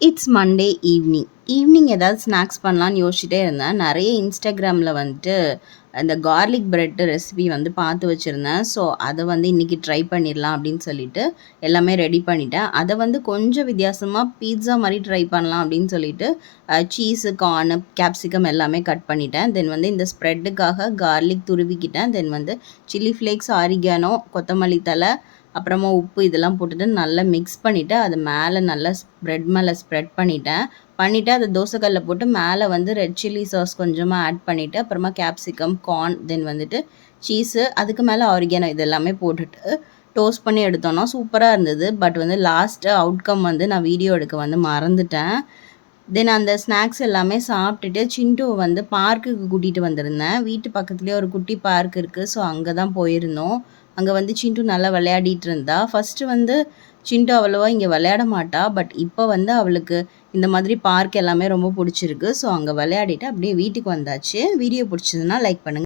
It's Monday evening. Evening ஏதாவது snacks பண்ணலான்னு யோசிச்சுட்டே இருந்தேன். நெறைய இன்ஸ்டாகிராமில வந்துட்டு அந்த கார்லிக் பிரெட் ரெசிபி வந்து பார்த்து வச்சிருந்தேன். ஸோ, அத வந்து இன்னைக்கு ட்ரை பண்ணிடலாம் அப்படின்னு சொல்லிட்டு எல்லாமே ரெடி பண்ணிட்டேன். அத வந்து கொஞ்சம் வித்தியாசமா பீட்ஸா மாரி ட்ரை பண்ணலாம் அப்படின்னு சொல்லிட்டு சீஸு, கார்னு, கேப்சிகம் எல்லாமே கட் பண்ணிட்டேன். தென் வந்து இந்த ஸ்ப்ரெட்டுக்காக கார்லிக் துருவிக்கிட்டேன். தென் வந்து சில்லி ஃப்ளேக்ஸ், ஆரிகானோ, கொத்தமல்லி தழை, அப்புறமா உப்பு இதெல்லாம் போட்டுட்டு நல்லா மிக்ஸ் பண்ணிவிட்டு அது மேலே நல்லா பிரெட் மேலே ஸ்ப்ரெட் பண்ணிட்டேன். பண்ணிவிட்டு அதை தோசைக்கல்ல போட்டு மேலே வந்து ரெட் சில்லி சாஸ் கொஞ்சமாக ஆட் பண்ணிவிட்டு அப்புறமா கேப்சிகம், கார்ன், தென் வந்துட்டு சீஸு, அதுக்கு மேலே ஆரிகானோ இது எல்லாமே போட்டுட்டு டோஸ்ட் பண்ணி எடுத்தோன்னா சூப்பராக இருந்தது. பட் வந்து லாஸ்ட்டு அவுட்கம் வந்து நான் வீடியோ எடுக்க வந்து மறந்துட்டேன். தென் அந்த ஸ்நாக்ஸ் எல்லாமே சாப்பிட்டுட்டு சிண்டுவ வந்து பார்க்குக்கு கூட்டிகிட்டு வந்திருந்தேன். வீட்டு பக்கத்துலேயே ஒரு குட்டி பார்க் இருக்குது. ஸோ அங்கே தான் போயிருந்தோம். அங்கே வந்து சிண்டு நல்லா விளையாடிட்டு இருந்தா. ஃபஸ்ட்டு வந்து சிண்டு அவ்வளவா இங்கே விளையாட மாட்டா. பட் இப்போ வந்து அவளுக்கு இந்த மாதிரி பார்க் எல்லாமே ரொம்ப பிடிச்சிருக்கு. ஸோ அங்கே விளையாடிட்டு அப்படியே வீட்டுக்கு வந்தாச்சு. வீடியோ பிடிச்சதுன்னா லைக் பண்ணுங்கள்.